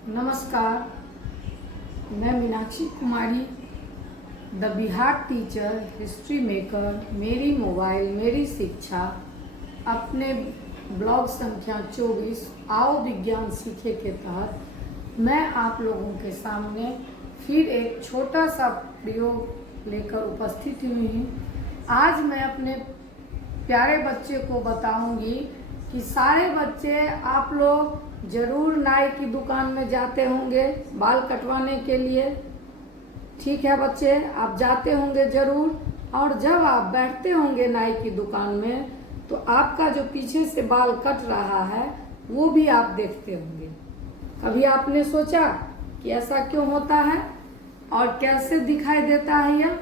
नमस्कार, मैं Meenakshi Kumari, the Bihar teacher, history maker, मेरी मोबाइल मेरी शिक्षा, अपने ब्लॉग संख्या 24 आओ विज्ञान सीखे के तहत मैं आप लोगों के सामने फिर एक छोटा सा प्रयोग लेकर उपस्थित हुई हूँ। आज मैं अपने प्यारे बच्चे को बताऊंगी कि सारे बच्चे आप लोग जरूर नाई की दुकान में जाते होंगे बाल कटवाने के लिए। ठीक है बच्चे, आप जाते होंगे जरूर। और जब आप बैठते होंगे नाई की दुकान में तो आपका जो पीछे से बाल कट रहा है वो भी आप देखते होंगे। कभी आपने सोचा कि ऐसा क्यों होता है और कैसे दिखाई देता है यह?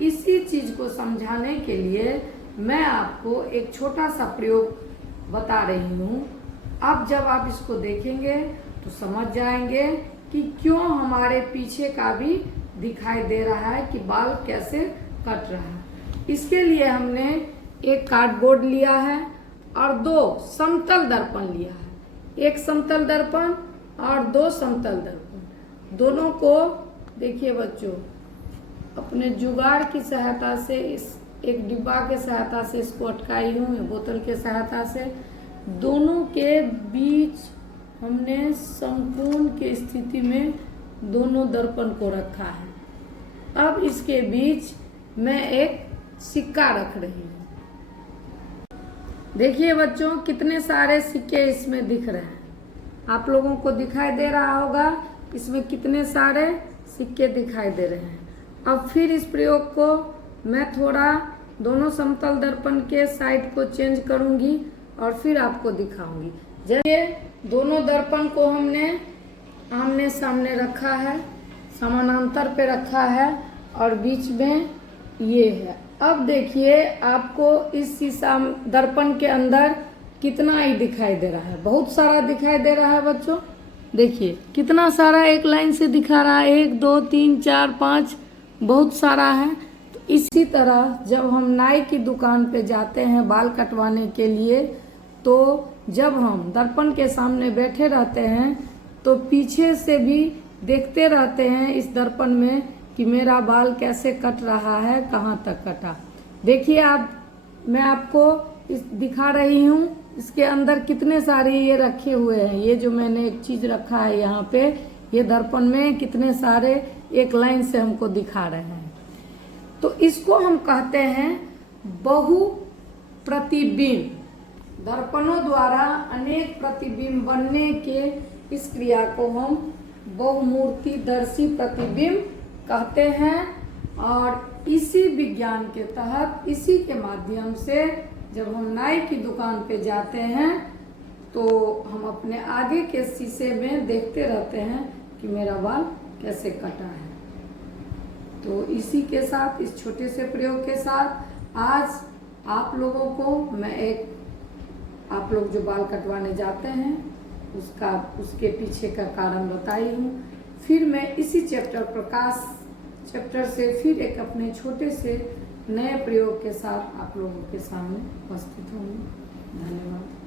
इसी चीज को समझाने के लिए मैं आपको एक छोटा सा प्रयोग बता रही हूँ। अब जब आप इसको देखेंगे तो समझ जाएंगे कि क्यों हमारे पीछे का भी दिखाई दे रहा है कि बाल कैसे कट रहा है। इसके लिए हमने एक कार्डबोर्ड लिया है और दो समतल दर्पण लिया है। एक समतल दर्पण और दो समतल दर्पण, दोनों को देखिए बच्चों, अपने जुगाड़ की सहायता से इस एक डिब्बा के सहायता से इसको अटकाई हूँ, बोतल के सहायता से। दोनों के बीच हमने समकोण की स्थिति में दोनों दर्पण को रखा है। अब इसके बीच मैं एक सिक्का रख रही हूँ। देखिए बच्चों, कितने सारे सिक्के इसमें दिख रहे हैं। आप लोगों को दिखाई दे रहा होगा इसमें कितने सारे सिक्के दिखाई दे रहे हैं। अब फिर इस प्रयोग को मैं थोड़ा दोनों समतल दर्पण के साइड को चेंज करूंगी और फिर आपको दिखाऊंगी। जैसे दोनों दर्पण को हमने आमने सामने रखा है, समानांतर पे रखा है और बीच में ये है। अब देखिए आपको इस शीशा दर्पण के अंदर कितना ही दिखाई दे रहा है। बहुत सारा दिखाई दे रहा है बच्चों। देखिए कितना सारा एक लाइन से दिखा रहा है, 1 2 3 4 5, बहुत सारा है। तो इसी तरह जब हम नाई की दुकान पे जाते हैं बाल कटवाने के लिए, तो जब हम दर्पण के सामने बैठे रहते हैं तो पीछे से भी देखते रहते हैं इस दर्पण में कि मेरा बाल कैसे कट रहा है, कहाँ तक कटा। देखिए आप, मैं आपको दिखा रही हूँ इसके अंदर कितने सारे ये रखे हुए हैं। ये जो मैंने एक चीज रखा है यहाँ पे, ये दर्पण में कितने सारे एक लाइन से हमको दिखा रहे हैं। तो इसको हम कहते हैं बहु प्रतिबिंब। दर्पणों द्वारा अनेक प्रतिबिंब बनने के इस क्रिया को हम बहुमूर्तिदर्शी प्रतिबिंब कहते हैं। और इसी विज्ञान के तहत, इसी के माध्यम से जब हम नाई की दुकान पे जाते हैं तो हम अपने आगे के शीशे में देखते रहते हैं कि मेरा बाल कैसे कटा है। तो इसी के साथ, इस छोटे से प्रयोग के साथ आज आप लोगों को मैं आप लोग जो बाल कटवाने जाते हैं उसके पीछे का कारण बताई हूँ। फिर मैं इसी चैप्टर से फिर एक अपने छोटे से नए प्रयोग के साथ आप लोगों के सामने उपस्थित होंगी। धन्यवाद।